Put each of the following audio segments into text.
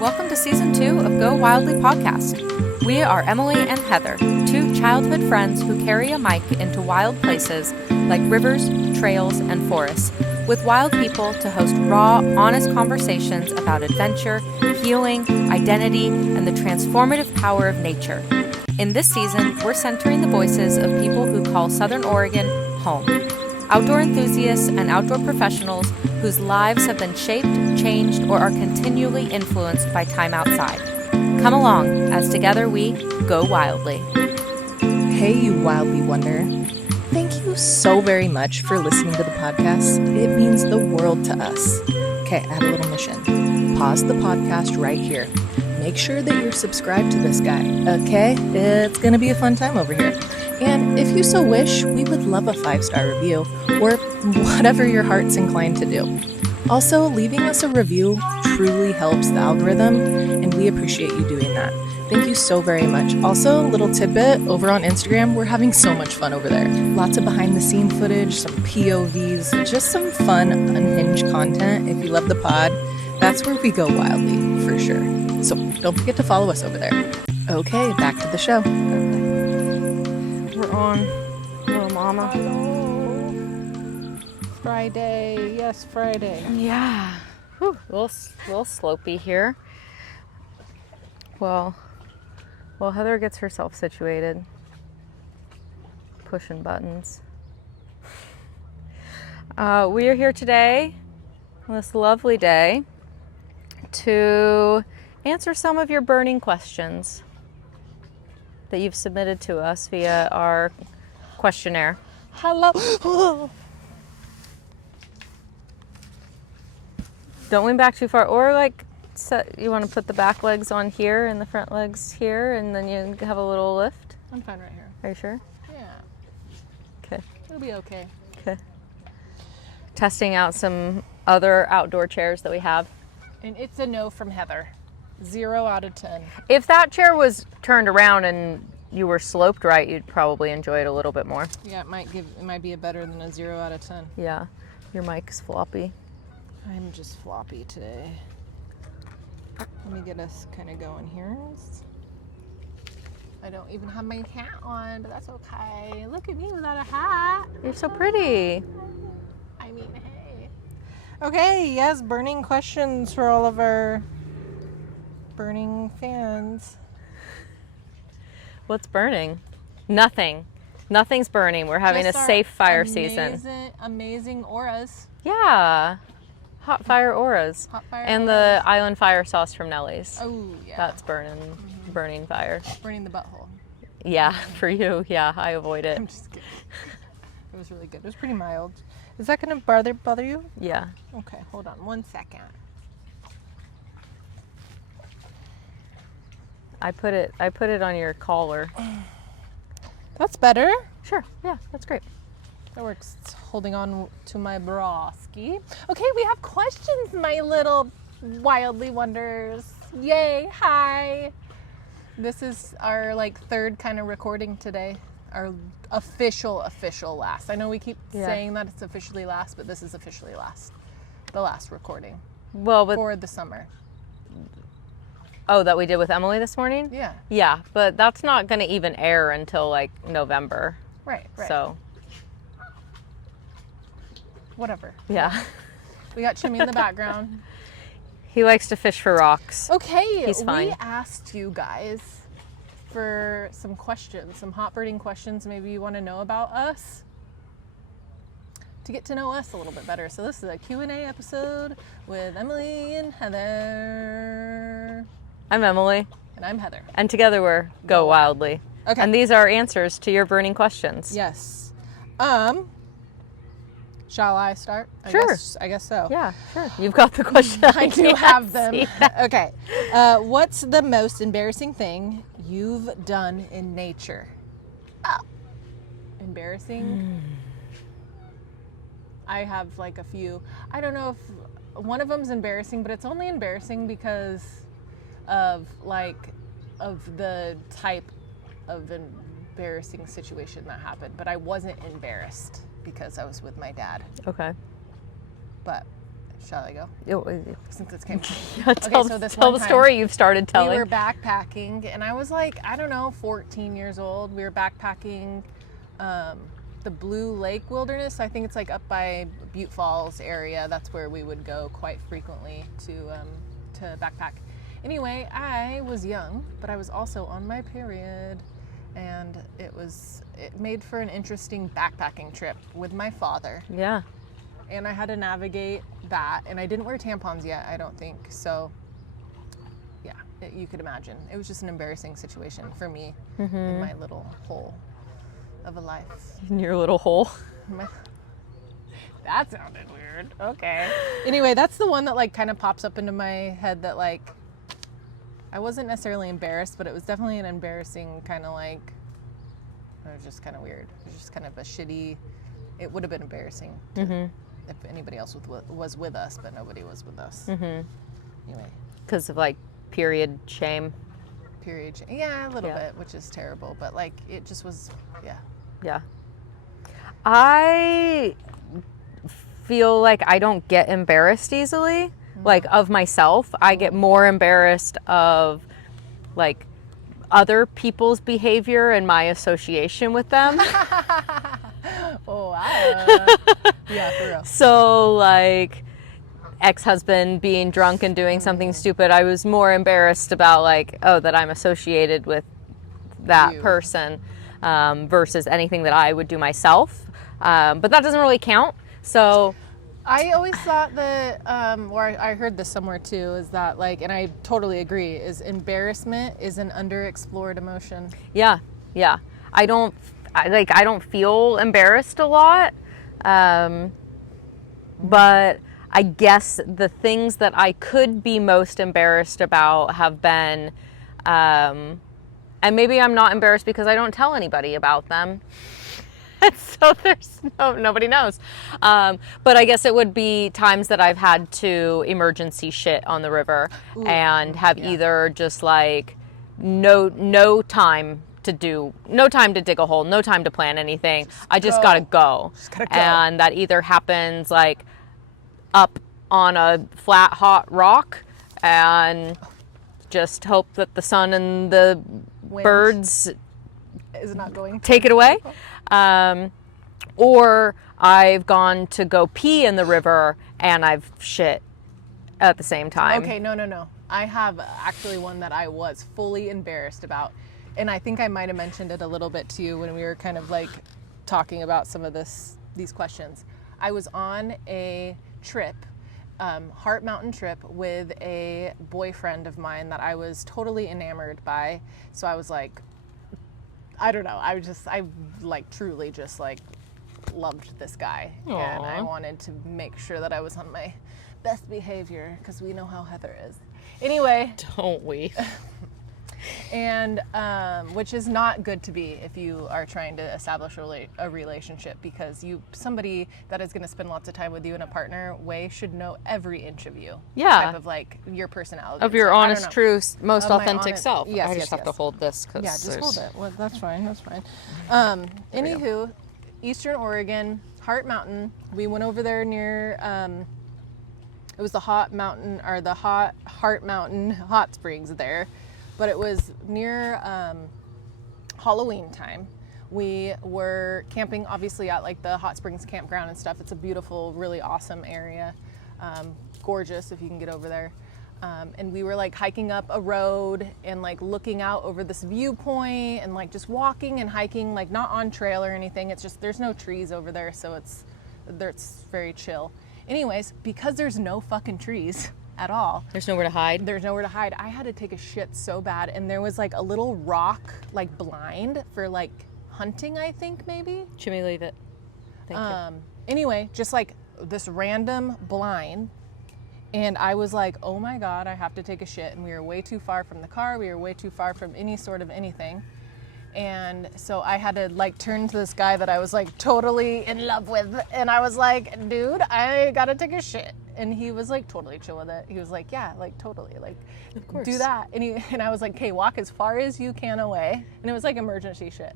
Welcome to Season 2 of Go Wildly podcast. We are Emily and Heather, two childhood friends who carry a mic into wild places like rivers, trails, and forests, with wild people to host raw, honest conversations about adventure, healing, identity, and the transformative power of nature. In this season, we're centering the voices of people who call Southern Oregon home. Outdoor enthusiasts and outdoor professionals whose lives have been shaped, changed, or are continually influenced by time outside. Come along as together we go wildly. Hey, you wildly wonder. Thank you so very much for listening to the podcast. It means the world to us. Okay, I have a little mission. Pause the podcast right here. Make sure that you're subscribed to this guy, okay? It's going to be a fun time over here. And if you so wish, we would love a 5-star review or whatever your heart's inclined to do. Also, leaving us a review truly helps the algorithm, and we appreciate you doing that. Thank you so very much. Also, a little tidbit, over on Instagram, we're having so much fun over there. Lots of behind-the-scene footage, some POVs, just some fun, unhinged content. If you love the pod, that's where we go wildly, for sure. So don't forget to follow us over there. Okay, back to the show. We're on, little mama. Hello. Friday. Yes, Friday. Yeah. Whew. A little slopey here. Well, Heather gets herself situated. Pushing buttons. We are here today, on this lovely day, to answer some of your burning questions that you've submitted to us via our questionnaire. Hello. Don't lean back too far, or you want to put the back legs on here and the front legs here, and then you have a little lift. I'm fine right here. Are you sure? Yeah. Okay. It'll be okay. Okay. Testing out some other outdoor chairs that we have. And it's a no from Heather. 0 out of 10. If that chair was turned around and you were sloped right, you'd probably enjoy it a little bit more. Yeah, it might be a better than a 0 out of 10. Yeah. Your mic's floppy. I'm just floppy today. Let me get us kind of going here. I don't even have my hat on, but that's okay. Look at me without a hat. You're so pretty. I mean, hey. Okay, yes, burning questions for all of our burning fans. What's burning? Nothing. Nothing's burning. We're having Just a safe fire season. Amazing auras. Yeah. Hot fire auras. Hot fire and auras. The island fire sauce from Nellie's. Oh, yeah. That's burning fire. Burning the butthole. Yeah, for you. Yeah, I avoid it. I'm just kidding. It was really good. It was pretty mild. Is that going to bother you? Yeah. Okay, hold on 1 second. I put it on your collar. That's better. Sure. Yeah, that's great. That works. It's holding on to my bra ski. Okay, we have questions, my little wildly wonders. Yay, hi. This is our third kind of recording today. Our official last. I know we keep saying that it's officially last, but this is officially last. The last recording. Well, but for the summer. Oh, that we did with Emily this morning? Yeah. Yeah, but that's not going to even air until November. Right. So. Whatever. Yeah. We got Chimmy in the background. He likes to fish for rocks. Okay. He's fine. We asked you guys for some questions, some hot burning questions maybe you want to know about us, to get to know us a little bit better. So this is a Q&A episode with Emily and Heather. I'm Emily. And I'm Heather. And together we're Go Wildly. Okay. And these are answers to your burning questions. Yes. Shall I start? Sure. I guess so. Yeah, sure. You've got the question. I do have them. Okay. What's the most embarrassing thing you've done in nature? Oh. Embarrassing? I have a few. I don't know if one of them's embarrassing, but it's only embarrassing because of the type of embarrassing situation that happened. But I wasn't embarrassed because I was with my dad. Okay. But shall I go? Since it's came. Tell the story you've started telling. We were backpacking, and I was like, I don't know, 14 years old. We were backpacking the Blue Lake Wilderness. I think it's like up by Butte Falls area. That's where we would go quite frequently to backpack. Anyway, I was young, but I was also on my period, and it made for an interesting backpacking trip with my father. Yeah. And I had to navigate that, and I didn't wear tampons yet, I don't think. So, yeah, you could imagine. It was just an embarrassing situation for me in my little hole of a life. In your little hole. That sounded weird. Okay. Anyway, that's the one that like kind of pops up into my head that like I wasn't necessarily embarrassed, but it was definitely an embarrassing kind of like, it was just kind of weird. It was just kind of a shitty, it would have been embarrassing if anybody else was with us, but nobody was with us. Anyway. Because of like period shame. Yeah, a little bit, which is terrible, but like it just was, Yeah. I feel like I don't get embarrassed easily, like of myself. I get more embarrassed of like other people's behavior and my association with them. Oh, wow. Yeah, for real. So like ex-husband being drunk and doing something stupid, I was more embarrassed about like, oh, that I'm associated with that person versus anything that I would do myself. But that doesn't really count. So I always thought that, or I heard this somewhere too, is that like, and I totally agree, is embarrassment is an underexplored emotion. Yeah. I don't feel embarrassed a lot. But I guess the things that I could be most embarrassed about have been, and maybe I'm not embarrassed because I don't tell anybody about them. So there's nobody knows. But I guess it would be times that I've had to emergency shit on the river and have either just like no time to dig a hole, no time to plan anything. I just gotta go. And that either happens like up on a flat hot rock and just hope that the sun and the birds is not going to take it away. Or I've gone to go pee in the river and I've shit at the same time. Okay, no. I have actually one that I was fully embarrassed about. And I think I might have mentioned it a little bit to you when we were kind of like talking about some of these questions. I was on a trip, Heart Mountain trip with a boyfriend of mine that I was totally enamored by. So I was like, I don't know. I like truly just like loved this guy. Aww. And I wanted to make sure that I was on my best behavior because we know how Heather is. Anyway. Don't we? And which is not good to be if you are trying to establish a relationship, because somebody that is going to spend lots of time with you in a partner way should know every inch of you. Yeah. Type of like your personality. Of your honest, true, most authentic self. Yes, I just have to hold this. Yeah, just hold it. Well, that's fine. Anywho, Eastern Oregon, Heart Mountain. We went over there near, it was the Heart Mountain hot springs there. But it was near Halloween time. We were camping, obviously, at like the Hot Springs campground and stuff. It's a beautiful, really awesome area. Gorgeous if you can get over there. And we were like hiking up a road and like looking out over this viewpoint and like just walking and hiking, like not on trail or anything. It's just, there's no trees over there, so it's very chill. Anyways, because there's no fucking trees at all. There's nowhere to hide? There's nowhere to hide. I had to take a shit so bad, and there was like a little rock, like blind for like hunting, I think maybe. Jimmy, leave it. Thank you. Anyway, just like this random blind, and I was like, oh my God, I have to take a shit, and we were way too far from the car. We were way too far from any sort of anything. And so I had to like turn to this guy that I was like totally in love with, and I was like, dude, I gotta take a shit. And he was like totally chill with it. He was like, yeah, like totally, like of course. Do that. And I was like, okay, walk as far as you can away. And it was like emergency shit.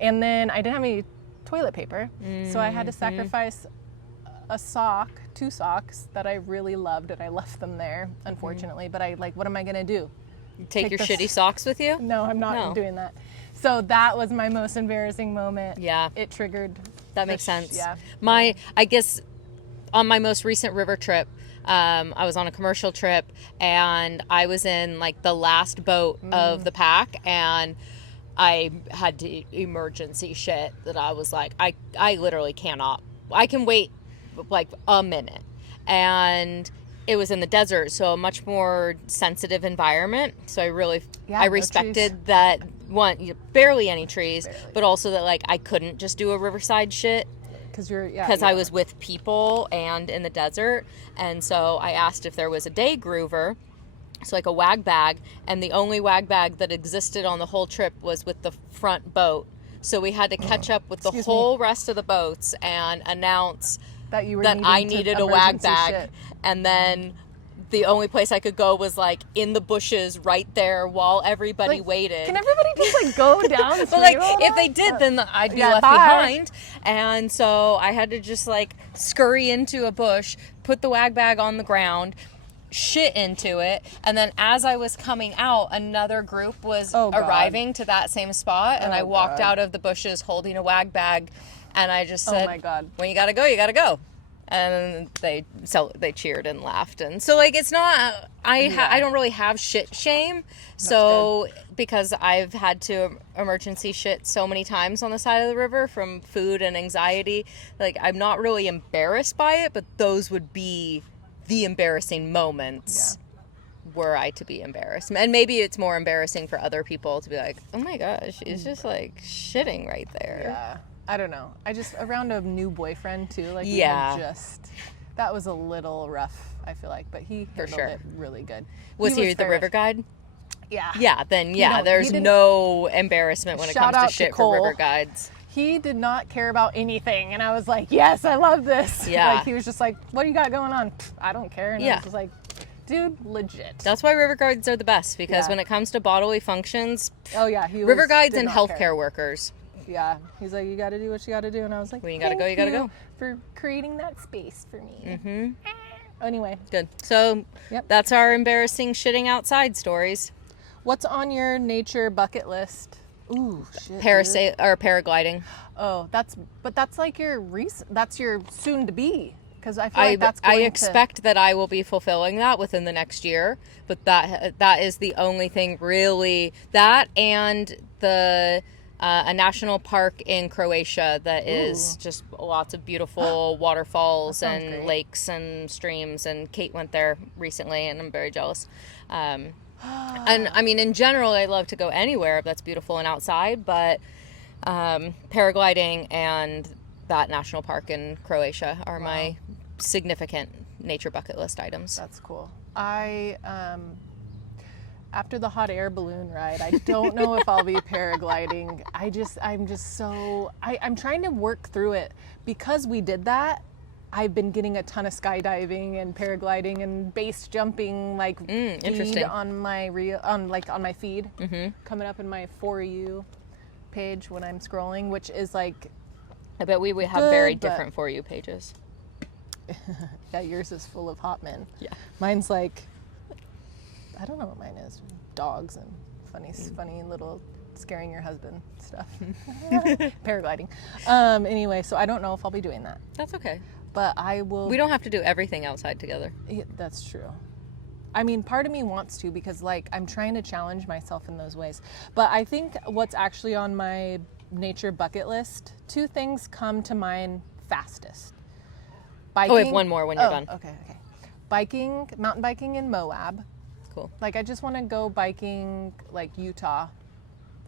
And then I didn't have any toilet paper, so I had to sacrifice a sock, 2 socks that I really loved, and I left them there, unfortunately. But I what am I gonna do? Take your shitty socks with you? No, I'm not doing that. So that was my most embarrassing moment. Yeah. It triggered. That makes sense. Yeah. I guess on my most recent river trip, I was on a commercial trip, and I was in like the last boat of the pack, and I had to emergency shit that I was like, I literally cannot. I can wait like a minute. And it was in the desert, so a much more sensitive environment. So I respected that one, barely any trees, but also that like I couldn't just do a riverside shit. Because I was with people and in the desert. And so I asked if there was a day groover, so like a wag bag, and the only wag bag that existed on the whole trip was with the front boat. So we had to catch up with the whole rest of the boats and announce that I needed a wag bag. Shit. And then the only place I could go was like in the bushes right there while everybody waited. Can everybody just like go down the street? But like if they did, then I'd be left behind. And so I had to just like scurry into a bush, put the wag bag on the ground, shit into it, and then as I was coming out, another group was arriving to that same spot, and I walked out of the bushes holding a wag bag, and I just said, "Oh my God, when you gotta go, you gotta go." And they cheered and laughed, and so like it's not I don't really have shit shame. So because I've had to emergency shit so many times on the side of the river from food and anxiety, like I'm not really embarrassed by it, but those would be the embarrassing moments were I to be embarrassed. And maybe it's more embarrassing for other people to be like, oh my gosh, he's just like shitting right there. Yeah. I don't know. I just, around a new boyfriend too, like that was a little rough, I feel like, but he handled it really good. Was he the river guide? Yeah. Yeah, then there's no embarrassment when it comes to shit for river guides. He did not care about anything, and I was like, yes, I love this. Yeah. Like, he was just like, what do you got going on? I don't care. And I was just like, dude, legit. That's why river guides are the best, because when it comes to bodily functions, river guides and healthcare workers. Yeah, he's like, you got to do what you got to do, and I was like, when you got to go, you got to go. For creating that space for me. Mm-hmm. Anyway. Good. So that's our embarrassing shitting outside stories. What's on your nature bucket list? Ooh, shit. Paragliding. Oh, that's like that's your soon to be, because I feel like that's going I expect that I will be fulfilling that within the next year, but that is the only thing really, that and a national park in Croatia that is just lots of beautiful waterfalls and lakes and streams, and Kate went there recently and I'm very jealous. And I mean, in general, I love to go anywhere that's beautiful and outside, but paragliding and that national park in Croatia are my significant nature bucket list items. That's cool. After the hot air balloon ride, I don't know if I'll be paragliding. I'm trying to work through it. Because we did that, I've been getting a ton of skydiving and paragliding and base jumping feed on my feed, coming up in my For You page when I'm scrolling, which is like, I bet we have very different For You pages. Yeah, yours is full of hot men. Yeah. Mine's like, I don't know what mine is. Dogs and funny little scaring your husband stuff. Paragliding. Anyway, so I don't know if I'll be doing that. That's okay. But I will. We don't have to do everything outside together. Yeah, that's true. I mean, part of me wants to, because like I'm trying to challenge myself in those ways. But I think what's actually on my nature bucket list, 2 things come to mind fastest. Biking. Oh, I have one more when you're done. Okay. Mountain biking in Moab. Cool. Like, I just want to go biking, like, Utah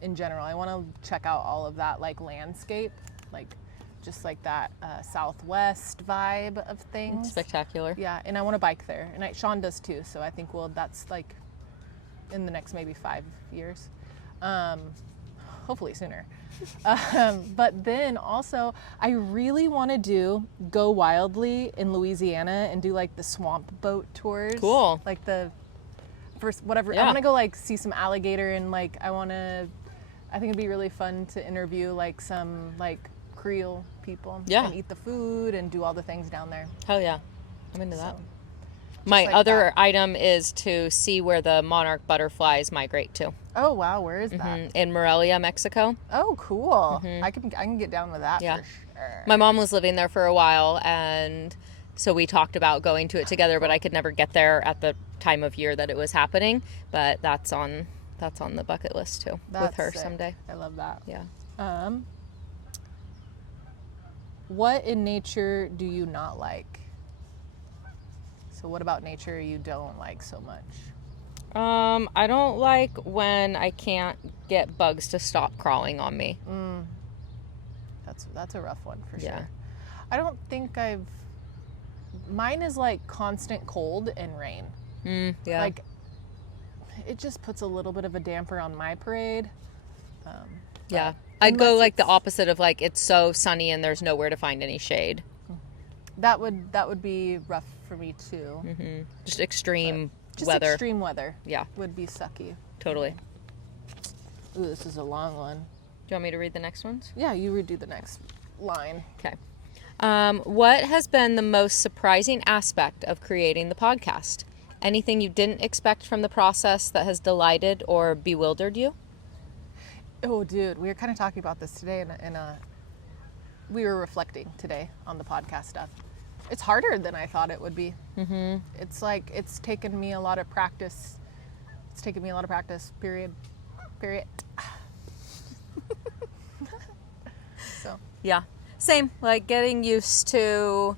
in general. I want to check out all of that, like, landscape, like, just like that Southwest vibe of things. Spectacular. Yeah, and I want to bike there. And Sean does too, so I think that's, like, in the next maybe 5 years. Hopefully sooner. But then also, I really want to go wildly in Louisiana and do, like, the swamp boat tours. Cool. Like, first whatever. I want to go like see some alligator, and like I think it'd be really fun to interview like some like Creole people. Yeah. And eat the food and do all the things down there. Hell yeah. I'm into that. So, My like other that. item is to see where the monarch butterflies migrate to. Oh, wow. Where is that? In Morelia, Mexico. Oh, cool. I can get down with that Yeah. for sure. My mom was living there for a while, and so we talked about going to it together, but I could never get there at the time of year that it was happening. But that's on the bucket list too, with That's her sick. someday. I love that. Yeah. What in nature do you not like? So what about nature you don't like so much? I don't like when I can't get bugs to stop crawling on me. That's a rough one for Yeah. sure. I don't think mine is like constant cold and rain. Yeah. Like it just puts a little bit of a damper on my parade. Yeah. I'd go unless like the it's- opposite of like it's so sunny and there's nowhere to find any shade. That would be rough for me too. Just extreme Just weather. extreme weather. Yeah. Would be sucky. Totally. Ooh, this is a long one. Do you want me to read the next ones? Yeah, you redo the next line. Okay. What has been the most surprising aspect of creating the podcast? Anything you didn't expect from the process that has delighted or bewildered you? Oh, dude, we were kind of talking about this today we were reflecting today on the podcast stuff. It's harder than I thought it would be. It's like, it's taken me a lot of practice. Period. So, Yeah. Same. Like getting used to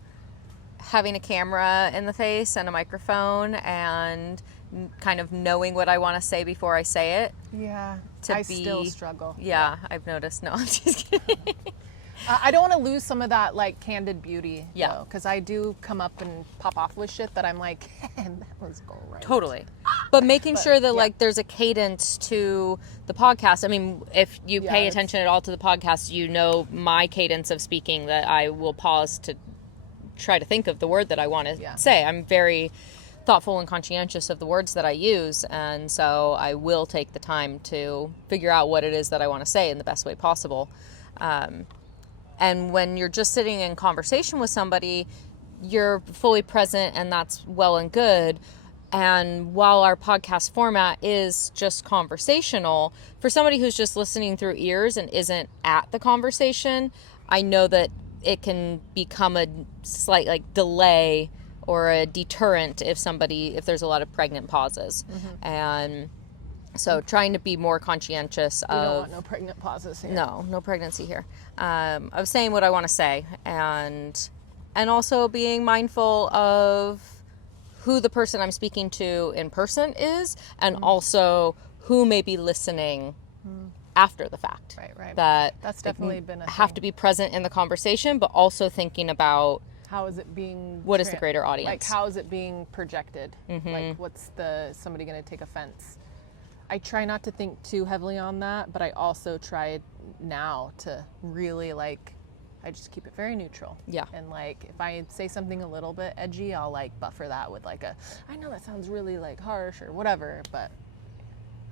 having a camera in the face and a microphone and kind of knowing what I want to say before I say it. yeah, To still be- struggle. Yeah, I've noticed. No, I'm just kidding. I don't want to lose some of that like candid beauty. Yeah. Because I do come up and pop off with shit that I'm like, and that was great. Totally. But making sure that yeah. like there's a cadence to the podcast. I mean, if you Yeah, pay it's- attention at all to the podcast, you know my cadence of speaking, that I will pause to try to think of the word that I want to Yeah. say. I'm very thoughtful and conscientious of the words that I use, and so I will take the time to figure out what it is that I want to say in the best way possible. And when you're just sitting in conversation with somebody, you're fully present, and that's well and good. And while our podcast format is just conversational, for somebody who's just listening through ears and isn't at the conversation, I know that it can become a slight like delay or a deterrent if there's a lot of pregnant pauses. And so trying to be more conscientious We don't of... want no pregnant pauses here. No pregnancy here. Of saying what I want to say, and also being mindful of who the person I'm speaking to in person is, and also who may be listening after the fact. Right. That's definitely been a have thing. to be present in the conversation, but also thinking about How is it being... what is the greater audience. Like, how is it being projected? Like, what's somebody going to take offense? I try not to think too heavily on that, but I also try now to really, like, I just keep it very neutral. Yeah. And, like, if I say something a little bit edgy, I'll, like, buffer that with, like, I know that sounds really, like, harsh or whatever, but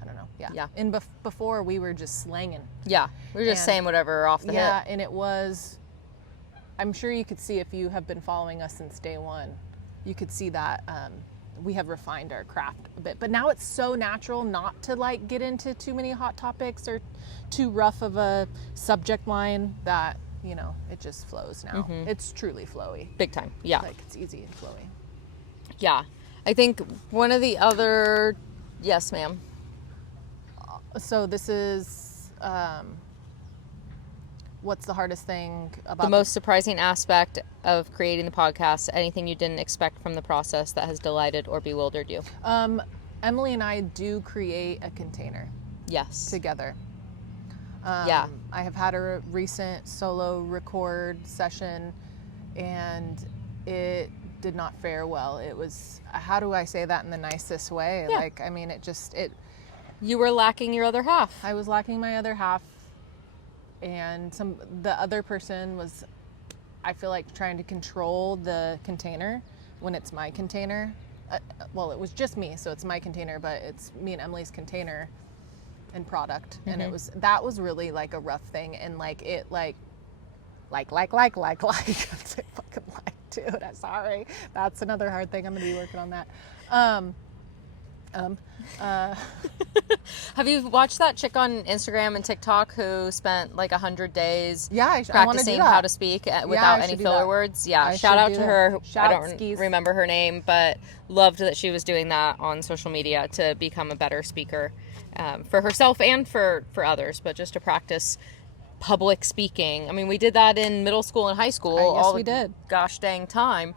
I don't know. Yeah. Yeah. And before, we were just slanging. Yeah, we're just And- saying whatever off the Yeah, hip. and it was, I'm sure you could see if you have been following us since day one, you could see that we have refined our craft a bit. But now it's so natural not to like get into too many hot topics or too rough of a subject line that, you know, it just flows now. It's truly flowy. Big time. Yeah. Like it's easy and flowy. Yeah. I think one of the other... Yes, ma'am. So this is, what's the hardest thing about The most surprising aspect of creating the podcast, anything you didn't expect from the process that has delighted or bewildered you? Emily and I do create a container Yes. together. Yeah. I have had a recent solo record session and it did not fare well. It was, how do I say that in the nicest way? Yeah. Like, I mean, You were lacking your other half. I was lacking my other half, and the other person was, I feel like, trying to control the container when it's my container. Well, it was just me, so it's my container, but it's me and Emily's container and product. And that was really like a rough thing. And like, like. I'm saying fucking like, dude. I'm sorry. That's another hard thing. I'm gonna be working on that. Have you watched that chick on Instagram and TikTok who spent like 100 days I practicing how to speak without any filler words? Yeah, shout out to her. I don't remember her name, but loved that she was doing that on social media to become a better speaker for herself and for others, but just to practice public speaking. I mean, we did that in middle school and high school. Yes, we did. Gosh dang time.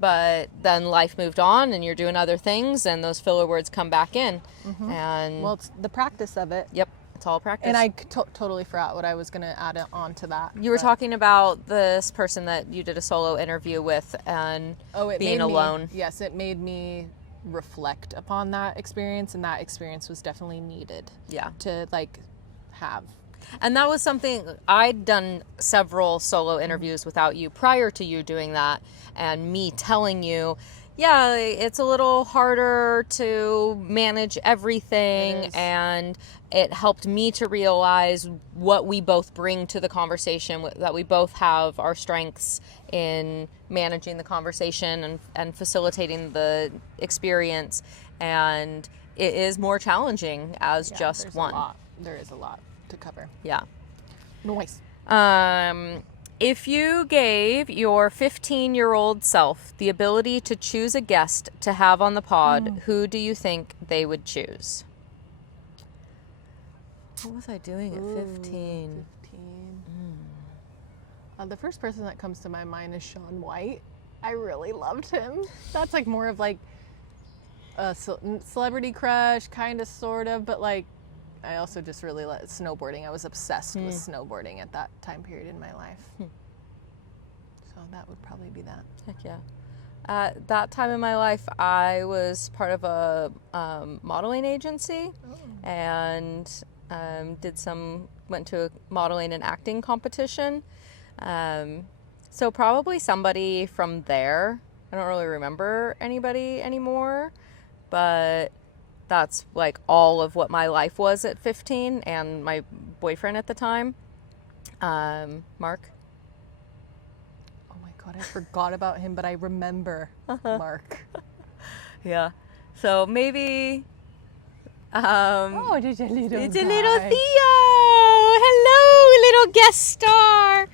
But then life moved on and you're doing other things and those filler words come back in. Mm-hmm. And well, it's the practice of it. Yep, it's all practice. And I totally forgot what I was going to add on to that. You were talking about this person that you did a solo interview with and being alone. Yes, it made me reflect upon that experience, and that experience was definitely needed. Yeah. To like have. And that was something, I'd done several solo interviews without you prior to you doing that, and me telling you, yeah, it's a little harder to manage everything, and it helped me to realize what we both bring to the conversation, that we both have our strengths in managing the conversation and facilitating the experience, and it is more challenging as just one. There is a lot to cover. Yeah. Noise. If you gave your 15-year-old self the ability to choose a guest to have on the pod, who do you think they would choose? What was I doing at 15? The first person that comes to my mind is Shaun White. I really loved him. That's like more of like a celebrity crush, kind of, sort of, but like I also just really like snowboarding. I was obsessed with snowboarding at that time period in my life. So that would probably be that. Heck yeah. At that time in my life, I was part of a modeling agency and went to a modeling and acting competition. So probably somebody from there. I don't really remember anybody anymore, but that's like all of what my life was at 15 and my boyfriend at the time. Mark. Oh my God, I forgot about him, but I remember Mark. Yeah. So maybe... it's a little Theo! Hello, little guest star!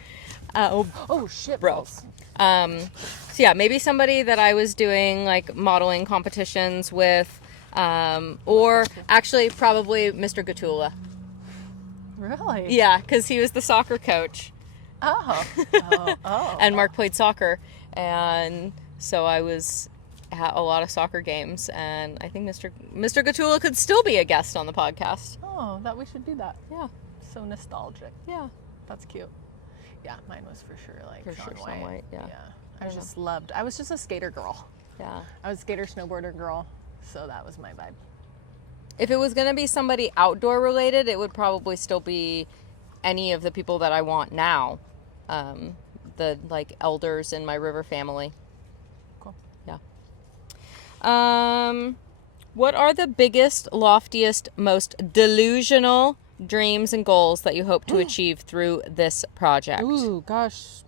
Oh shit, bro. So yeah, maybe somebody that I was doing like modeling competitions with, or actually probably Mr. Gatula. Really? Yeah, because he was the soccer coach. Oh. And Mark played soccer, and so I was at a lot of soccer games, and I think Mr. Gatula could still be a guest on the podcast. Oh, that we should do that. Yeah. So nostalgic. Yeah. That's cute. Yeah, mine was for sure like Shaun White. White. Yeah. I was just a skater girl. Yeah. I was a skater snowboarder girl, so that was my vibe. If it was going to be somebody outdoor related, it would probably still be any of the people that I want now. The like elders in my river family. Cool. Yeah. What are the biggest, loftiest, most delusional dreams and goals that you hope to achieve through this project? Ooh, gosh.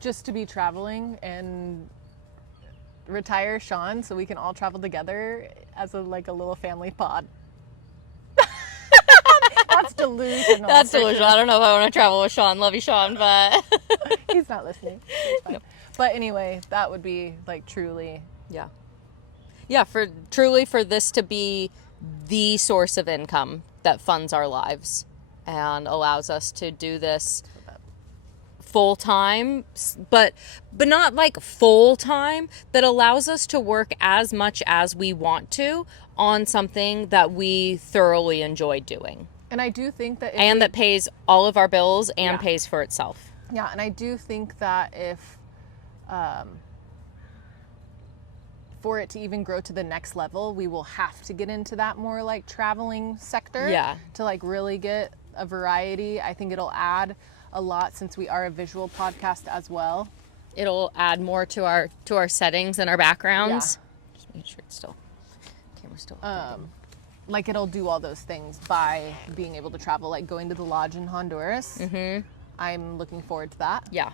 Just to be traveling and retire Sean so we can all travel together as a little family pod. That's delusional. That's delusional. I don't know if I want to travel with Sean. Love you, Sean, but he's not listening. It's fine. No. But anyway, that would be like truly. Yeah, for this to be the source of income that funds our lives and allows us to do this full time, but not like full time, that allows us to work as much as we want to on something that we thoroughly enjoy doing. And I do think that that pays all of our bills and pays for itself. Yeah, and I do think that if for it to even grow to the next level, we will have to get into that more like traveling sector. Yeah. To like really get a variety. I think it'll add a lot since we are a visual podcast as well. It'll add more to our settings and our backgrounds. Yeah. Just make sure it's still camera's still like it'll do all those things by being able to travel, like going to the lodge in Honduras. I'm looking forward to that. Yeah.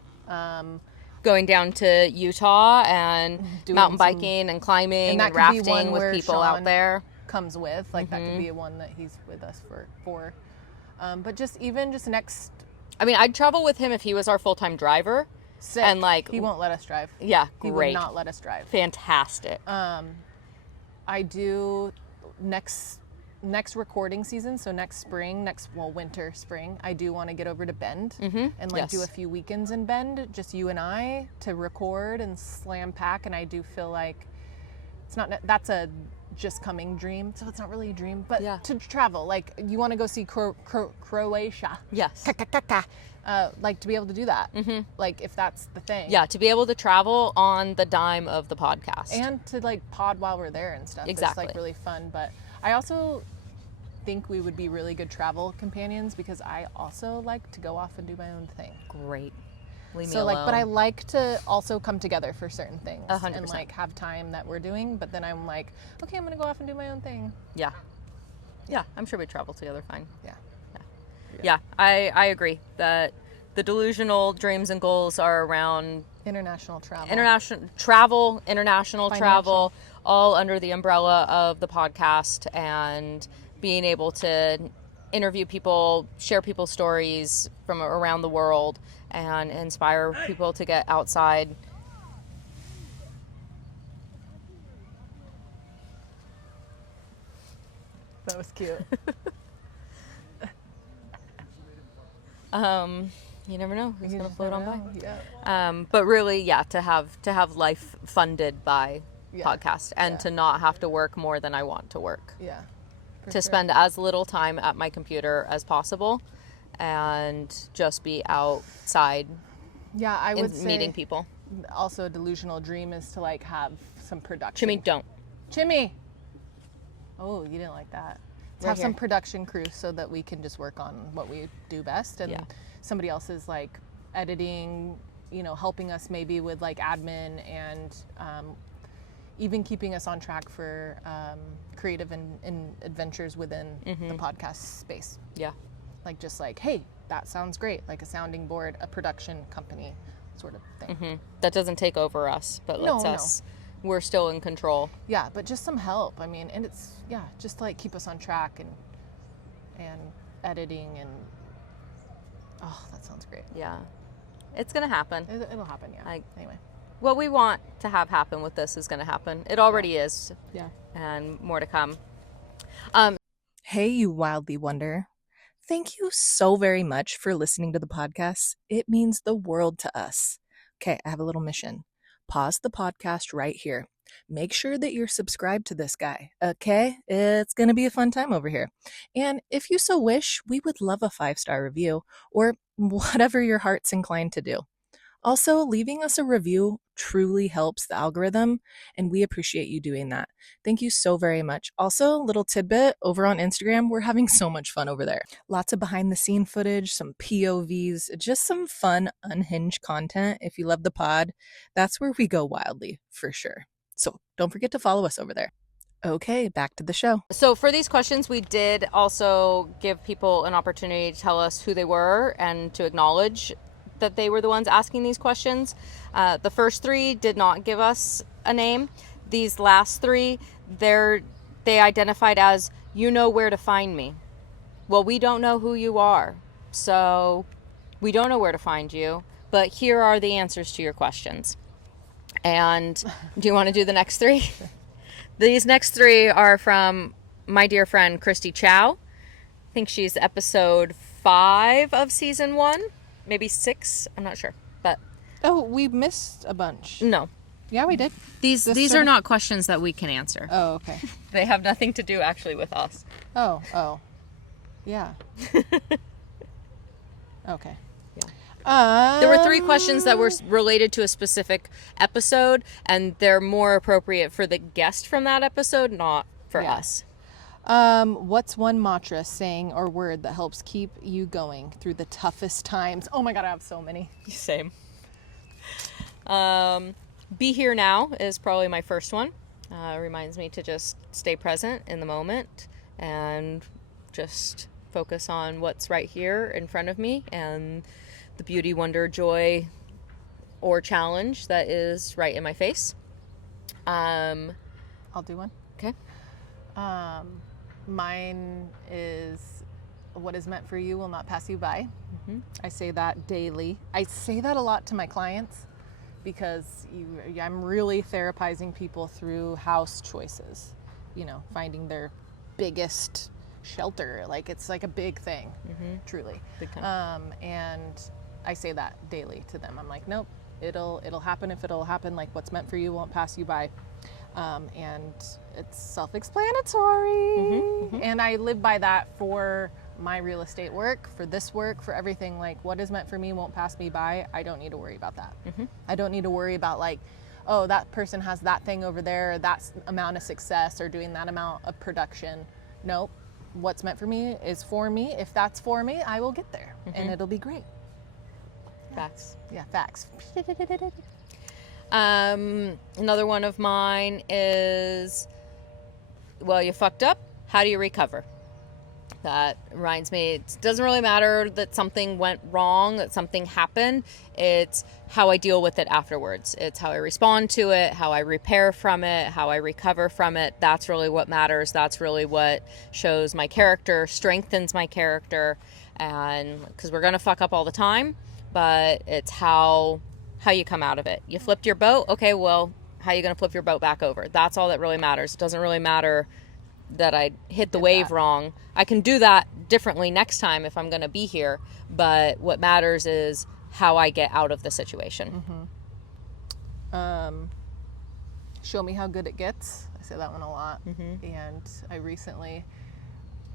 Going down to Utah and mountain biking and climbing and rafting with people out there. Comes with, like, that could be one that he's with us for. But just next. I mean, I'd travel with him if he was our full-time driver. Sick. And like, he won't let us drive. Yeah, he great. He would not let us drive. Fantastic. I do next recording season, so next spring, winter, spring, I do want to get over to Bend and like do a few weekends in Bend, just you and I, to record and slam pack. And I do feel like that's a just coming dream, so it's not really a dream, but to travel, like, you want to go see Croatia. Yes. Like, to be able to do that, like, if that's the thing. Yeah, to be able to travel on the dime of the podcast. And to, like, pod while we're there and stuff. Exactly. It's, like, really fun. But I also think we would be really good travel companions, because I also like to go off and do my own thing. Great. Leave me alone. alone. But I like to also come together for certain things. 100%. And, like, have time that we're doing, but then I'm like, okay, I'm going to go off and do my own thing. Yeah. Yeah, I'm sure we travel together fine. Yeah, I agree that the delusional dreams and goals are around international travel, international travel, all under the umbrella of the podcast, and being able to interview people, share people's stories from around the world, and inspire people to get outside. That was cute. You never know who's going to float on by. Yeah. But really, to have life funded by podcast, and to not have to work more than I want to work. Yeah. To spend as little time at my computer as possible, and just be outside. Yeah, I would say meeting people. Also, a delusional dream is to, like, have some production. Chimmy, don't. Chimmy. Oh, you didn't like that. To have some production crew, so that we can just work on what we do best, and somebody else is, like, editing, helping us maybe with, like, admin, and even keeping us on track for creative and adventures within the podcast space. Yeah. Like, just like, hey, that sounds great. Like a sounding board, a production company sort of thing. That doesn't take over us, but lets us. We're still in control. Yeah, but just some help. I mean, and it's, just to, like, keep us on track and editing and, oh, that sounds great. Yeah. It's going to happen. It'll happen, yeah. Anyway. What we want to have happen with this is going to happen. It already is. Yeah. And more to come. Hey, you wildly wonder. Thank you so very much for listening to the podcast. It means the world to us. Okay, I have a little mission. Pause the podcast right here. Make sure that you're subscribed to this guy, okay? It's going to be a fun time over here. And if you so wish, we would love a 5-star review, or whatever your heart's inclined to do. Also, leaving us a review truly helps the algorithm, and we appreciate you doing that. Thank you so very much. Also, little tidbit, over on Instagram, we're having so much fun over there. Lots of behind-the-scene footage, some POVs, just some fun, unhinged content. If you love the pod, that's where we go wildly, for sure. So don't forget to follow us over there. Okay, back to the show. So for these questions, we did also give people an opportunity to tell us who they were and to acknowledge that they were the ones asking these questions. The first 3 did not give us a name. These last 3, they identified as, you know where to find me. Well, we don't know who you are, so we don't know where to find you, but here are the answers to your questions. And do you want to do the next 3? These next 3 are from my dear friend Christy Chow. I think she's episode 5 of season 1. Maybe 6, I'm not sure, but... Oh, we missed a bunch. No. Yeah, we did. These are not questions that we can answer. Oh, okay. They have nothing to do, actually, with us. Oh. Yeah. Okay. Yeah. There were 3 questions that were related to a specific episode, and they're more appropriate for the guest from that episode, not for us. What's one mantra, saying, or word that helps keep you going through the toughest times? Oh my God, I have so many. Same. Be here now is probably my first one. Reminds me to just stay present in the moment and just focus on what's right here in front of me and the beauty, wonder, joy, or challenge that is right in my face. I'll do one. Okay. Mine is, what is meant for you will not pass you by. I say that daily. I say that a lot to my clients because I'm really therapizing people through house choices, finding their biggest shelter. Like, it's like a big thing, truly. Big time. And I say that daily to them. I'm like, nope, it'll happen if it'll happen. Like, what's meant for you won't pass you by. And it's self-explanatory. And I live by that for my real estate work, for this work, for everything. Like, what is meant for me won't pass me by. I don't need to worry about that. I don't need to worry about, like, oh, that person has that thing over there, or that amount of success, or doing that amount of production. Nope. What's meant for me is for me. If that's for me, I will get there, and it'll be great. Facts. Yeah, facts. Another one of mine is, well, you fucked up. How do you recover? That reminds me, it doesn't really matter that something went wrong, that something happened. It's how I deal with it afterwards. It's how I respond to it, how I repair from it, how I recover from it. That's really what matters. That's really what shows my character, strengthens my character. And because we're going to fuck up all the time, but it's how you come out of it. You flipped your boat. Okay, well, how are you going to flip your boat back over? That's all that really matters. It doesn't really matter that I hit the wave wrong. I can do that differently next time if I'm going to be here. But what matters is how I get out of the situation. Show me how good it gets. I say that one a lot. And I recently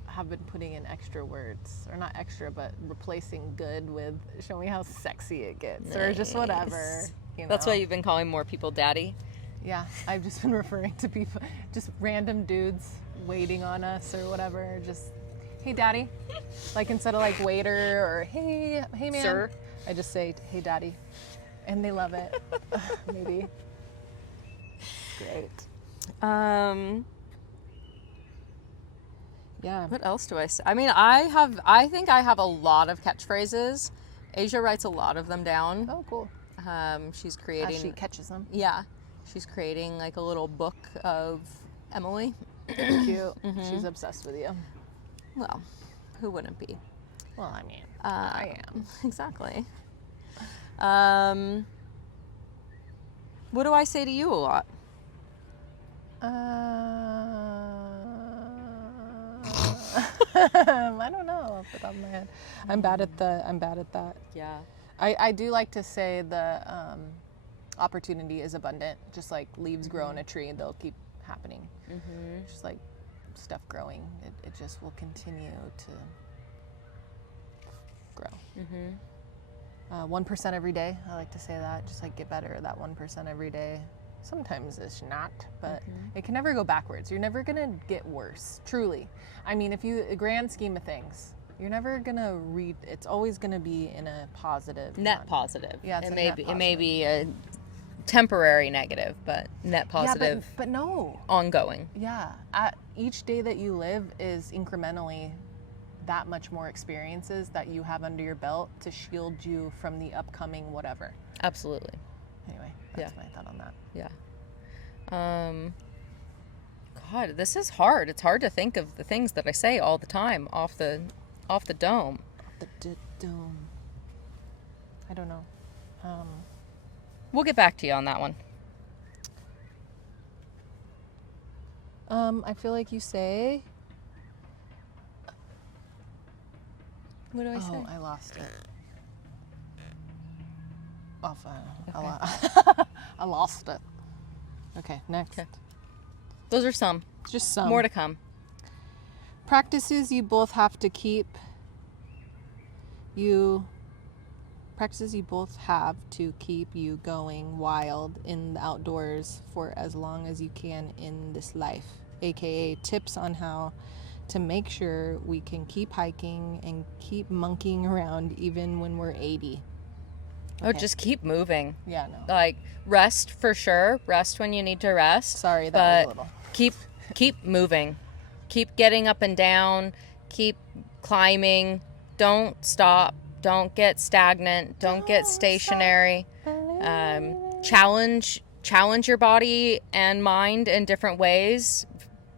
have been putting in extra words, or not extra, but replacing good with show me how sexy it gets, or just whatever. That's why you've been calling more people daddy. Yeah, I've just been referring to people, just random dudes waiting on us or whatever. Just, hey, daddy. Like, instead of like waiter or hey man. Sir. I just say, hey, daddy. And they love it. Maybe. Great. Yeah. What else do I say? I mean, I think I have a lot of catchphrases. Asia writes a lot of them down. Oh, cool. She's creating. As she catches them. Yeah. She's creating like a little book of Emily. Cute. She's obsessed with you. Well, who wouldn't be? Well, I mean, I am. Exactly. What do I say to you a lot? I don't know off the top of my head. I'm bad at that. Yeah. I do like to say the opportunity is abundant. Just like leaves grow in a tree, they'll keep happening. Just like stuff growing, it just will continue to grow. 1% every day. I like to say that. Just like get better at that 1% every day. Sometimes it's not, but it can never go backwards. You're never gonna get worse, truly. I mean, if you, grand scheme of things, you're never gonna it's always gonna be in a positive. Net positive. Yeah, it may be a temporary negative, but net positive. Yeah, but no. Ongoing. Yeah. Each day that you live is incrementally that much more experiences that you have under your belt to shield you from the upcoming whatever. Absolutely. Anyway, that's my thought on that. Yeah. God, this is hard. It's hard to think of the things that I say all the time off the dome. Off the dome. I don't know. We'll get back to you on that one. I feel like you say. What do I say? Oh, I lost it. Off. Okay. I lost it. Okay, next. Okay. Those are some. Just some. More to come. Practices you both have to keep. Practices you both have to keep you going wild in the outdoors for as long as you can in this life, aka tips on how to make sure we can keep hiking and keep monkeying around even when we're 80. Okay. Oh, just keep moving. Yeah, no. Like, rest for sure. Rest when you need to rest. Sorry, that was a little. Keep moving. Keep getting up and down. Keep climbing. Don't stop. Don't get stagnant. Don't get stationary. Challenge your body and mind in different ways.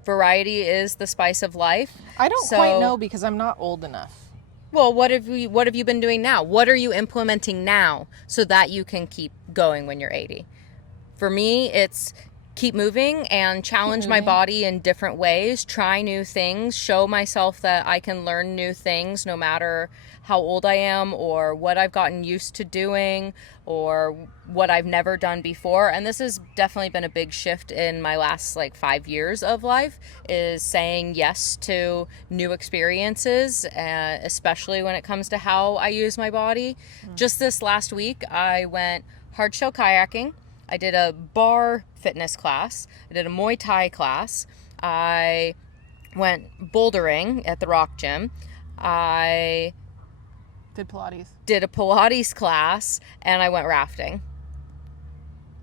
Variety is the spice of life. I don't quite know because I'm not old enough. Well, what have you been doing now? What are you implementing now so that you can keep going when you're 80? For me, it's keep moving and challenge my body in different ways, try new things, show myself that I can learn new things no matter how old I am or what I've gotten used to doing or what I've never done before. And this has definitely been a big shift in my last 5 years of life, is saying yes to new experiences, especially when it comes to how I use my body. Just this last week, I went hardshell kayaking. I did a bar fitness class. I did a Muay Thai class. I went bouldering at the rock gym. I did a Pilates class, and I went rafting.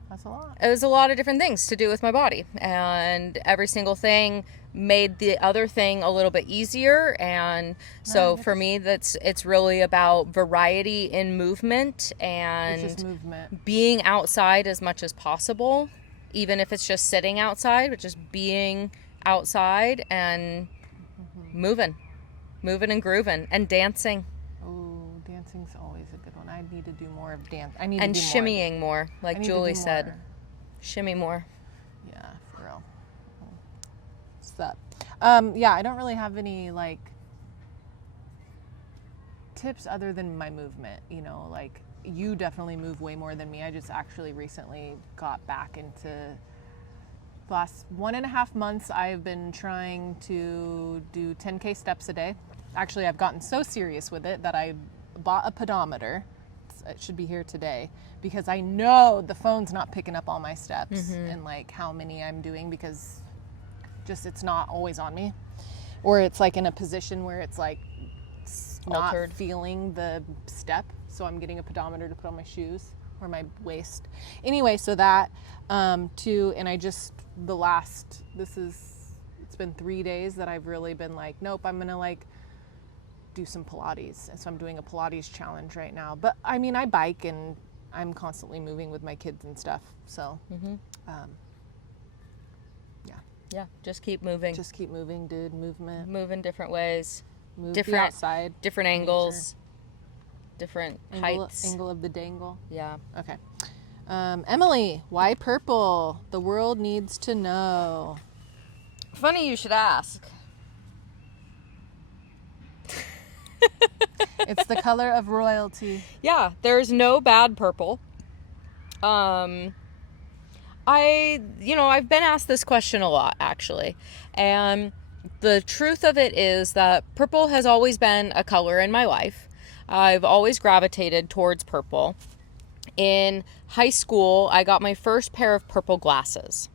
That's a lot. It was a lot of different things to do with my body, and every single thing made the other thing a little bit easier. And so for me, it's really about variety in movement and being outside as much as possible, even if it's just sitting outside, but just being outside and moving and grooving and dancing. Dancing's always a good one. I need to do more of dance. And shimmying more, like Julie said. Shimmy more. Yeah, for real. What's up? Yeah, I don't really have any tips other than my movement. You definitely move way more than me. I just actually recently got back into the last 1.5 months. I've been trying to do 10K steps a day. Actually, I've gotten so serious with it that I bought a pedometer. It should be here today because I know the phone's not picking up all my steps and how many I'm doing, because it's not always on me, or it's in a position where it's not feeling the step. So I'm getting a pedometer to put on my shoes or my waist. Anyway, so that too, and it's been 3 days that I've really been nope, I'm gonna do some Pilates. And so I'm doing a Pilates challenge right now. But I mean, I bike and I'm constantly moving with my kids and stuff. So, yeah, just keep moving. Just keep moving, dude. Movement. Move in different ways. Be outside. Different angles. Different heights. Angle of the dangle. Yeah. Okay. Emily, why purple? The world needs to know. Funny you should ask. It's the color of royalty. Yeah, there's no bad purple. I've been asked this question a lot, actually. And the truth of it is that purple has always been a color in my life. I've always gravitated towards purple. In high school, I got my first pair of purple glasses.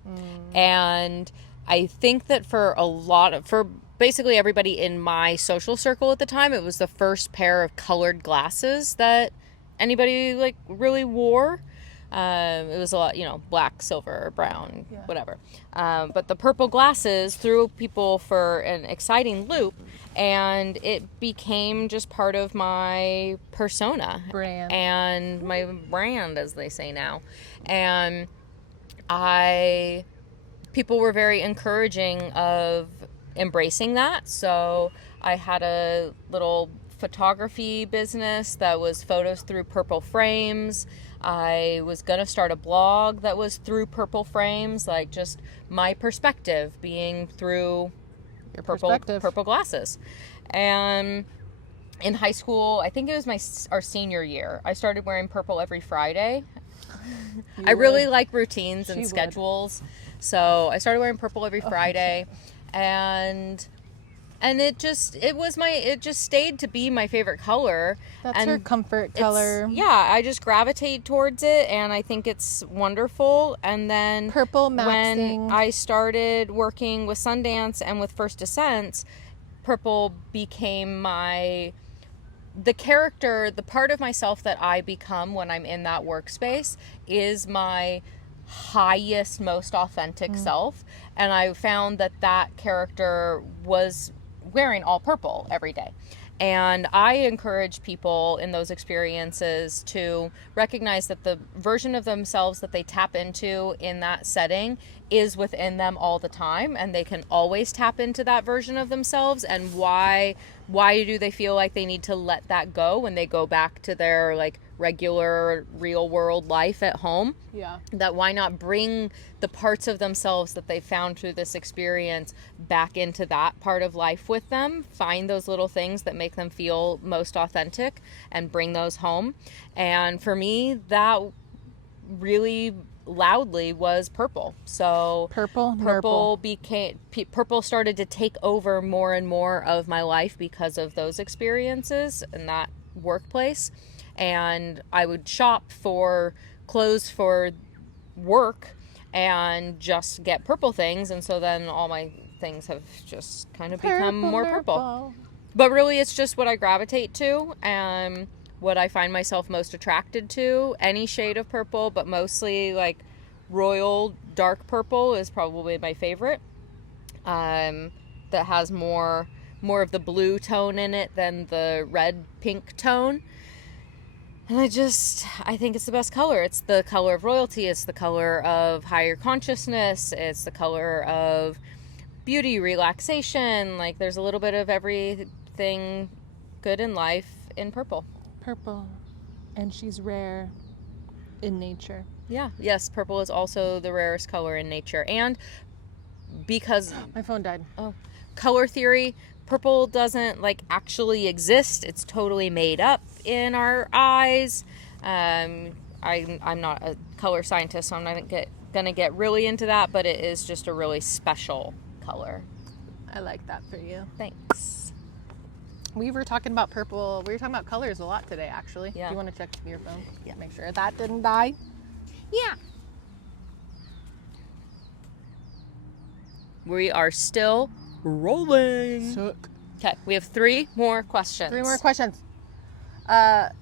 And I think that for basically everybody in my social circle at the time, it was the first pair of colored glasses that anybody really wore. It was a lot, black, silver, brown, whatever. But the purple glasses threw people for an exciting loop, and it became just part of my persona. Brand. And my brand, as they say now. And people were very encouraging of embracing that. So I had a little photography business that was photos through purple frames. I was going to start a blog that was through purple frames, just my perspective being through your purple glasses. And in high school, I think it was our senior year, I started wearing purple every Friday. I really like routines and schedules. So I started wearing purple every Friday. And it just stayed to be my favorite color. That's her comfort color. Yeah, I just gravitate towards it, and I think it's wonderful. And then purple maxing. When I started working with Sundance and with First Descents, purple became the character, the part of myself that I become when I'm in that workspace is my highest, most authentic self. And I found that character was wearing all purple every day. And I encourage people in those experiences to recognize that the version of themselves that they tap into in that setting is within them all the time, and they can always tap into that version of themselves. And why do they feel like they need to let that go when they go back to their like regular real world life at home? Yeah. That why not bring the parts of themselves that they found through this experience back into that part of life with them, find those little things that make them feel most authentic and bring those home. And for me, that really loudly was purple. So purple started to take over more and more of my life because of those experiences in that workplace. And I would shop for clothes for work and just get purple things, and so then all my things have just kind of become more purple. But really it's just what I gravitate to and what I find myself most attracted to. Any shade of purple, but mostly like royal dark purple is probably my favorite. That has more of the blue tone in it than the red pink tone. And I think it's the best color. It's the color of royalty. It's the color of higher consciousness. It's the color of beauty, relaxation. Like there's a little bit of everything good in life in purple. Purple. And she's rare in nature. Yeah. Yes, purple is also the rarest color in nature. And because... My phone died. Oh. Color theory... Purple doesn't like actually exist. It's totally made up in our eyes. I'm not a color scientist, so I'm not gonna get really into that, but it is just a really special color. I like that for you. Thanks. We were talking about purple. We were talking about colors a lot today, actually. Yeah. Do you want to check your phone? Yeah. Make sure that didn't die. Yeah. We are still rolling. Shook. Okay, we have 3 more questions. 3 more questions. That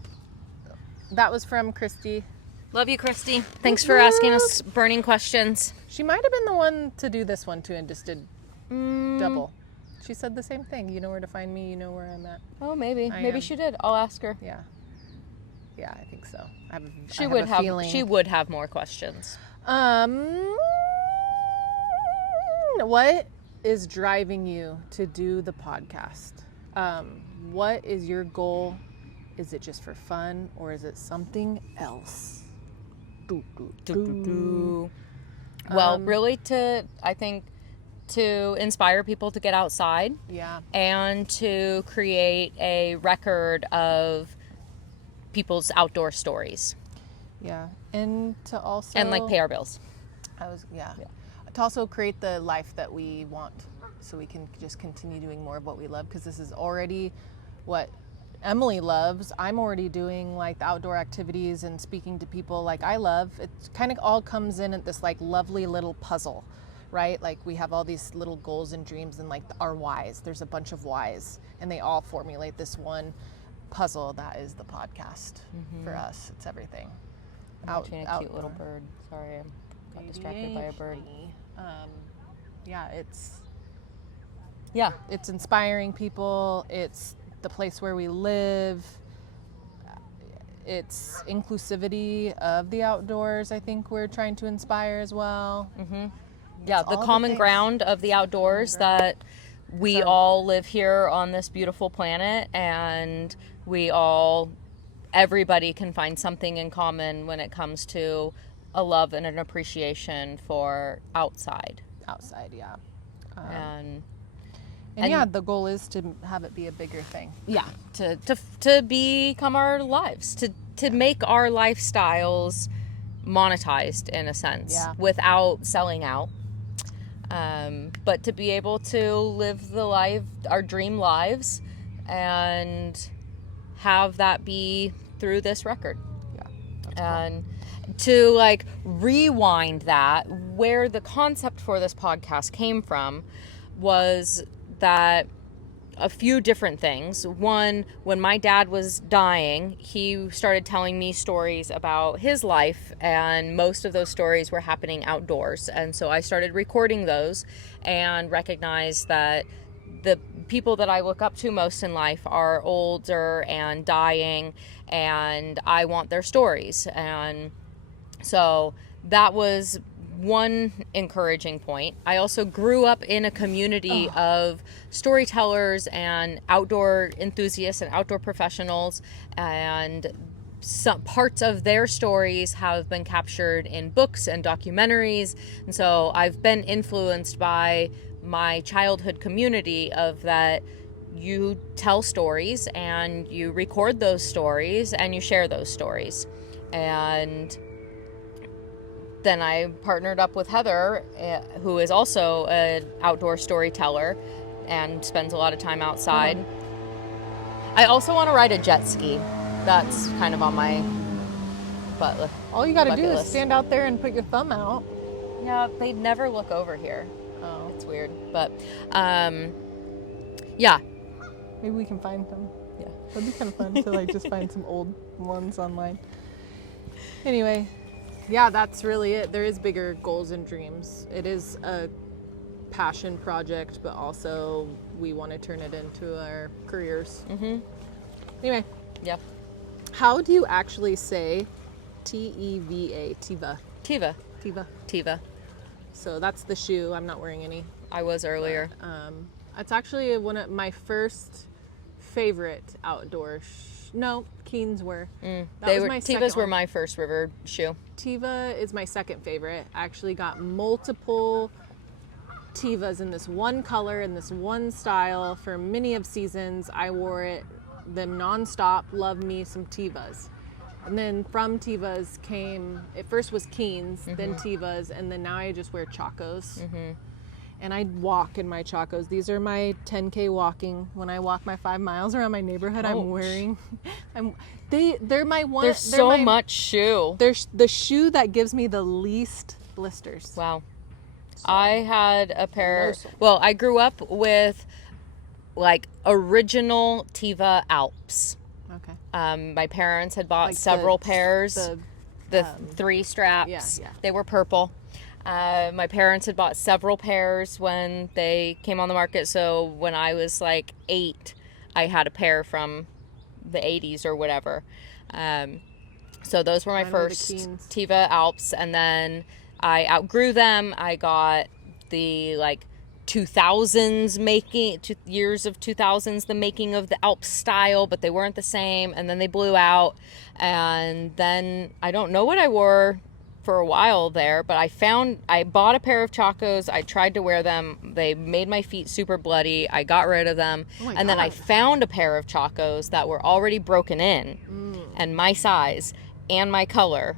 was from Christy. Love you, Christy. Thanks for asking us burning questions. She might have been the one to do this one too and just did double. She said the same thing. You know where to find me. You know where I'm at. Oh, maybe. Maybe she did. I'll ask her. Yeah. Yeah, I think so. She would have more questions. What is driving you to do the podcast? What is your goal? Is it just for fun or is it something else? Well, really I think to inspire people to get outside. Yeah. And to create a record of people's outdoor stories. Yeah. And to also... And like pay our bills. Yeah. To also create the life that we want so we can just continue doing more of what we love, because this is already what Emily loves. I'm already doing like the outdoor activities and speaking to people like I love. It kind of all comes in at this like lovely little puzzle, right? Like we have all these little goals and dreams and like our whys. There's a bunch of whys and they all formulate this one puzzle that is the podcast for us. It's everything. I'm watching a cute little bird. Sorry, I got distracted by a bird. It's inspiring people. It's the place where we live. It's inclusivity of the outdoors. I think we're trying to inspire as well. Yeah, the common ground of the outdoors, that we all live here on this beautiful planet, and everybody can find something in common when it comes to a love and an appreciation for outside. Yeah. And yeah, the goal is to have it be a bigger thing. Yeah, to become our lives, to make our lifestyles monetized in a sense, without selling out. But to be able to live our dream lives, and have that be through this record. Yeah. And to like rewind that, where the concept for this podcast came from was that a few different things. One, when my dad was dying, he started telling me stories about his life, and most of those stories were happening outdoors. And so I started recording those and recognized that the people that I look up to most in life are older and dying, and I want their stories. And so that was one encouraging point. I also grew up in a community of storytellers and outdoor enthusiasts and outdoor professionals, and some parts of their stories have been captured in books and documentaries. And so I've been influenced by my childhood community of that you tell stories and you record those stories and you share those stories. And then I partnered up with Heather, who is also an outdoor storyteller and spends a lot of time outside. I also want to ride a jet ski. That's kind of on my bucket list. All you got to do is stand out there and put your thumb out. Yeah, they never look over here. Oh. It's weird. But, yeah. Maybe we can find them. Yeah. That'd be kind of fun to like just find some old ones online. Anyway, yeah, that's really it. There is bigger goals and dreams. It is a passion project, but also we want to turn it into our careers. Mm-hmm. Anyway. Yeah. How do you actually say T-E-V-A, Teva? Teva. Teva. Teva. So that's the shoe. I'm not wearing any. I was earlier. But, it's actually one of my first favorite outdoor no, Keens were. Tevas were my first river shoe. Teva is my second favorite. I actually got multiple Tevas in this one color, in this one style for many of seasons. I wore them nonstop. Loved me some Tevas. And then from Tevas came, it first was Keens, then Tevas, and then now I just wear Chacos. And I walk in my Chacos. These are my 10K walking. When I walk my 5 miles around my neighborhood, I'm wearing. They're my one. There's so much shoe. They're the shoe that gives me the least blisters. Wow. So, I had a pair. Well, I grew up with like original Teva Alps. Okay. My parents had bought several pairs. The 3 straps. Yeah. They were purple. My parents had bought several pairs when they came on the market. So when I was like 8, I had a pair from the 80s or whatever. So those were my first Teva Alps. And then I outgrew them. I got the like 2000s years of 2000s, the making of the Alps style, but they weren't the same. And then they blew out. And then I don't know what I wore for a while there, but I bought a pair of Chacos. I tried to wear them. They made my feet super bloody. I got rid of them. And then I found a pair of Chacos that were already broken in and my size and my color.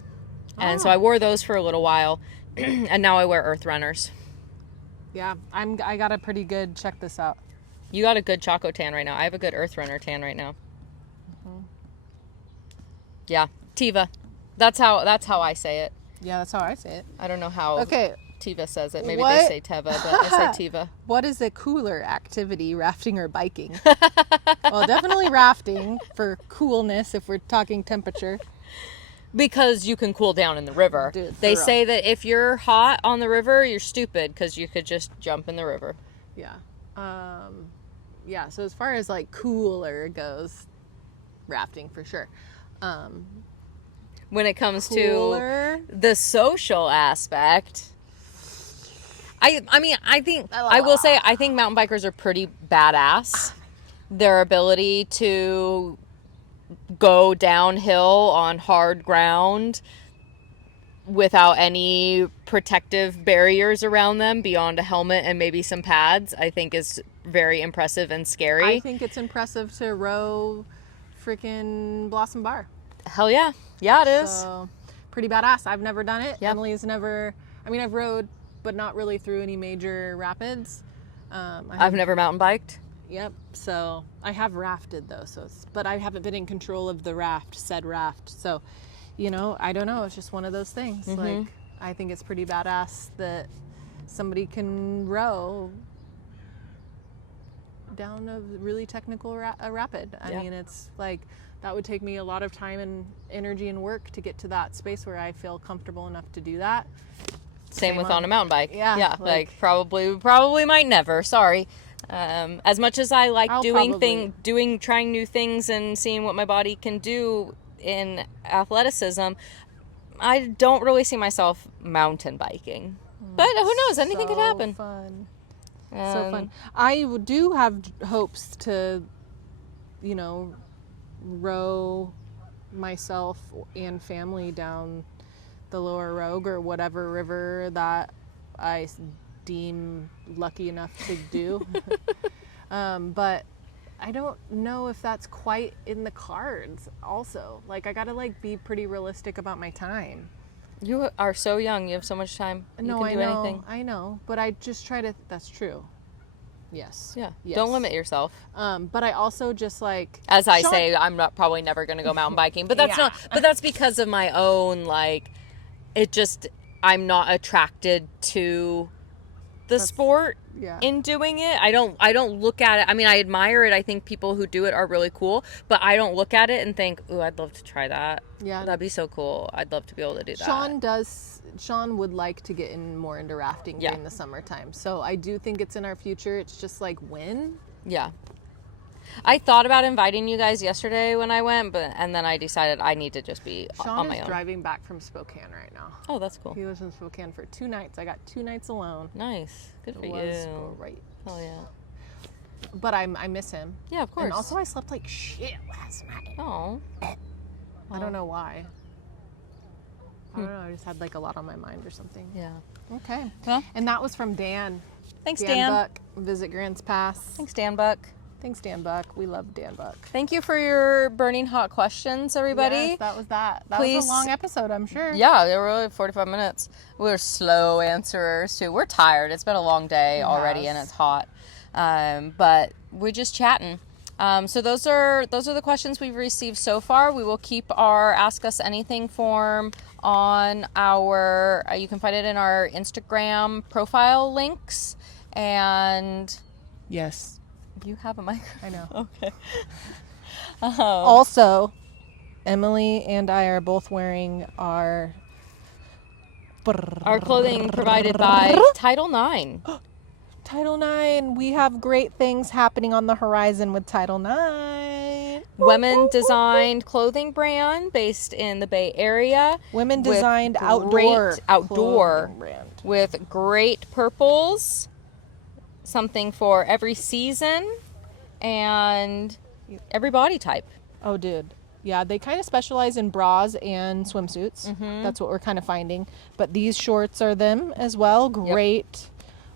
And so I wore those for a little while. And now I wear Earth Runners. Yeah, I got a pretty good, check this out. You got a good Chaco tan right now. I have a good Earth Runner tan right now. Yeah, Teva. That's how I say it. Yeah, that's how I say it. I don't know how Teva says it. Maybe they say Teva, but I say Teva. What is a cooler activity, rafting or biking? Well, definitely rafting for coolness if we're talking temperature. Because you can cool down in the river. Dude, they say that if you're hot on the river, you're stupid because you could just jump in the river. Yeah. Yeah, so as far as like cooler rafting for sure. When it comes to the social aspect, I think mountain bikers are pretty badass. Their ability to go downhill on hard ground without any protective barriers around them beyond a helmet and maybe some pads, I think is very impressive and scary. I think it's impressive to row freaking Blossom Bar. Hell yeah. Yeah, it is. So, pretty badass. I've never done it. Yep. Emily's never, I've rowed, but not really through any major rapids. I've never mountain biked. Yep. So I have rafted though. But I haven't been in control of the said raft. So, I don't know. It's just one of those things. Like, I think it's pretty badass that somebody can row down a really technical rapid. I mean, it's like, that would take me a lot of time and energy and work to get to that space where I feel comfortable enough to do that. Same with on a mountain bike. Yeah. Like probably might never. Sorry. As much as I like trying new things and seeing what my body can do in athleticism, I don't really see myself mountain biking. But who knows? Anything could happen. Fun. So fun. I do have hopes to, row myself and family down the Lower Rogue or whatever river that I deem lucky enough to do. But I don't know if that's quite in the cards also. Like, I gotta be pretty realistic about my time. You are so young. You have so much time. No, you can do anything. I know. But I just try to, that's true. Yes. Yeah. Yes. Don't limit yourself. But I also just as I say, I'm probably never going to go mountain biking, but that's but that's because of my own, I'm not attracted to the sport in doing it. I don't look at it. I mean, I admire it. I think people who do it are really cool, but I don't look at it and think, ooh, I'd love to try that. Yeah. That'd be so cool. I'd love to be able to do that. Sean would like to get more into rafting during the summertime. So I do think it's in our future. It's just when? Yeah. I thought about inviting you guys yesterday when I went, and then I decided I need to just be on my own. Sean is driving back from Spokane right now. Oh, that's cool. He was in Spokane for 2 nights. I got 2 nights alone. Nice. Good for you. It was great. Oh, yeah. But I miss him. Yeah, of course. And also I slept like shit last night. Oh. I don't know why. I don't know. I just had a lot on my mind or something. Yeah. Okay. Well, and that was from Dan. Thanks, Dan. Buck, Visit Grants Pass. Thanks, Dan Buck. Thanks, Dan Buck. We love Dan Buck. Thank you for your burning hot questions, everybody. Yes, that was that. That was a long episode, I'm sure. Yeah, they were really 45 minutes. We're slow answerers, too. We're tired. It's been a long day already, and it's hot. But we're just chatting. So those are the questions we've received so far. We will keep our Ask Us Anything form on our, you can find it in our Instagram profile links. And yes. You have a microphone. I know. Okay. Also, Emily and I are both wearing our clothing provided by Title IX. Title IX. We have great things happening on the horizon with Title IX. Women-designed clothing brand based in the Bay Area. Women-designed outdoor brand. With great purples. Something for every season and every body type. Oh, dude. Yeah, they kind of specialize in bras and swimsuits. Mm-hmm. That's what we're kind of finding. But these shorts are them as well. Great. Yep.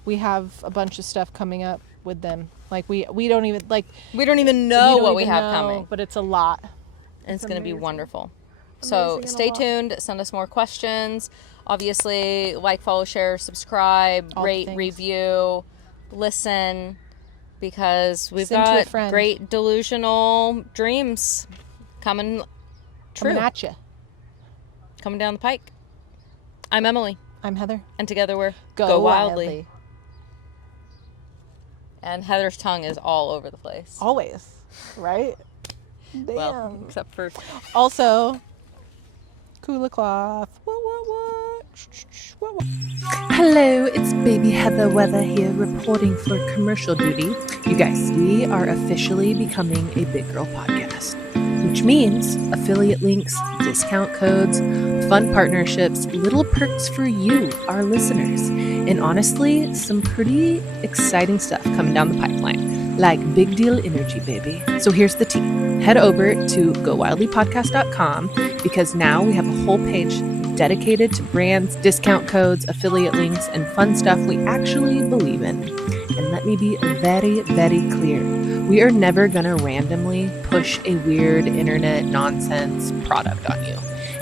We have a bunch of stuff coming up with them. We don't even know what we have coming. But it's a lot. And it's going to be wonderful. So stay tuned. Send us more questions. Obviously, follow, share, subscribe, rate, review. Listen, because we've got great delusional dreams coming at you. Coming down the pike. I'm Emily. I'm Heather. And together we're Go Wildly. And Heather's tongue is all over the place. Always. Right? Damn. Well, except for... Also, Kula Cloth. What? Hello, it's baby Heather Weather here reporting for commercial duty. You guys, we are officially becoming a big girl podcast, which means affiliate links, discount codes, fun partnerships, little perks for you, our listeners, and honestly, some pretty exciting stuff coming down the pipeline, like big deal energy, baby. So here's the tea. Head over to GOWILDLYpodcast.com because now we have a whole page dedicated to brands, discount codes, affiliate links, and fun stuff we actually believe in. And let me be very, very clear. We are never going to randomly push a weird internet nonsense product on you.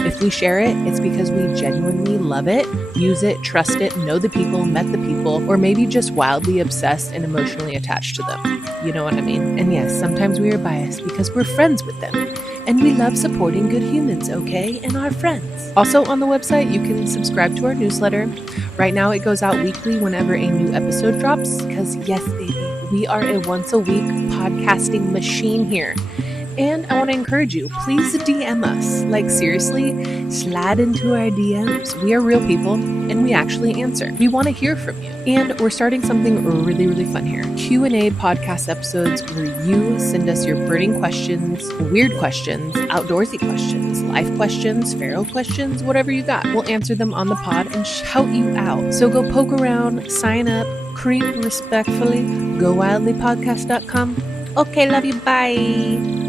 If we share it, it's because we genuinely love it, use it, trust it, know the people, met the people, or maybe just wildly obsessed and emotionally attached to them. You know what I mean? And yes, sometimes we are biased because we're friends with them. And we love supporting good humans, okay? And our friends. Also on the website, you can subscribe to our newsletter. Right now it goes out weekly whenever a new episode drops. Because yes, baby, we are a once a week podcasting machine here. And I want to encourage you, please DM us. Like, seriously, slide into our DMs. We are real people and we actually answer. We want to hear from you. And we're starting something really, really fun here. Q&A podcast episodes where you send us your burning questions, weird questions, outdoorsy questions, life questions, feral questions, whatever you got. We'll answer them on the pod and shout you out. So go poke around, sign up, creep respectfully, GOWILDLYpodcast.com. Okay, love you, bye.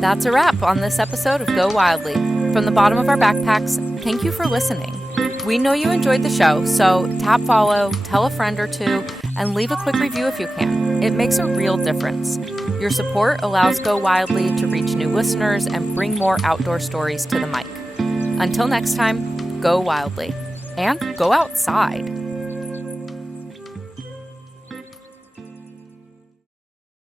That's a wrap on this episode of Go Wildly. From the bottom of our backpacks, thank you for listening. We know you enjoyed the show, so tap follow, tell a friend or two, and leave a quick review if you can. It makes a real difference. Your support allows Go Wildly to reach new listeners and bring more outdoor stories to the mic. Until next time, go wildly and go outside.